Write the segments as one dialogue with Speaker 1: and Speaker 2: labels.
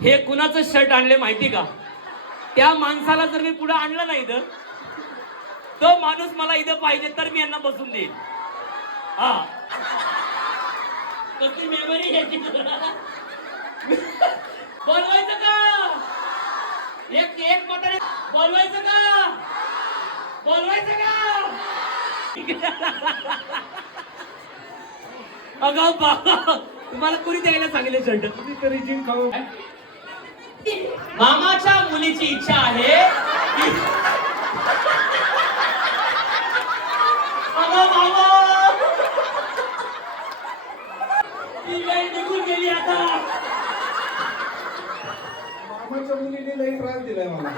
Speaker 1: हे कुणाचं शर्ट आणले माहिती का? त्या माणसाला जर मी पुढे आणलं नाही इथं तो माणूस मला इथं पाहिजे तर मी यांना बसून देईन. हा. कसली मेमरी आहे बोलवायचं का? एक एक म्हातारे बोलवायचं का? बोलवायचं का? अगं बाबा तुम्हाला कुणी द्यायला सांगितले शर्ट
Speaker 2: कधीतरी जिम खाऊ.
Speaker 1: मामाच्या मुलीची इच्छा आहे की- ती वेळ निघून गेली आता.
Speaker 2: मामाच्या मुलीने लई त्रास दिलाय मला.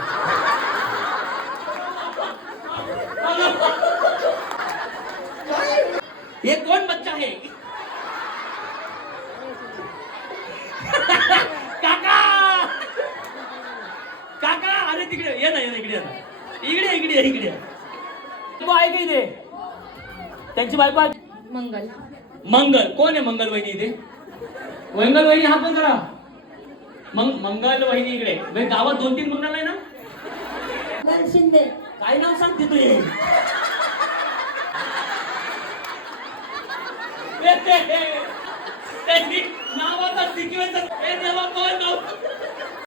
Speaker 1: ये कौन बच्चा है अरे तिकडे ये ना ये ना इकडे. इकडे इकडे इकडे. तू आहे का इथे? त्यांची बायको?
Speaker 3: मंगल.
Speaker 1: मंगल. कोण आहे मंगल वहिनी इथे? मंगल वहिनी हा पण जरा. मंग मंगल वहिनी इकडे. गावात दोन तीन मंगल आहे ना?
Speaker 3: शिंदे.
Speaker 1: काय नाव सांगते तू हे? नावाचा सिक्वेन्स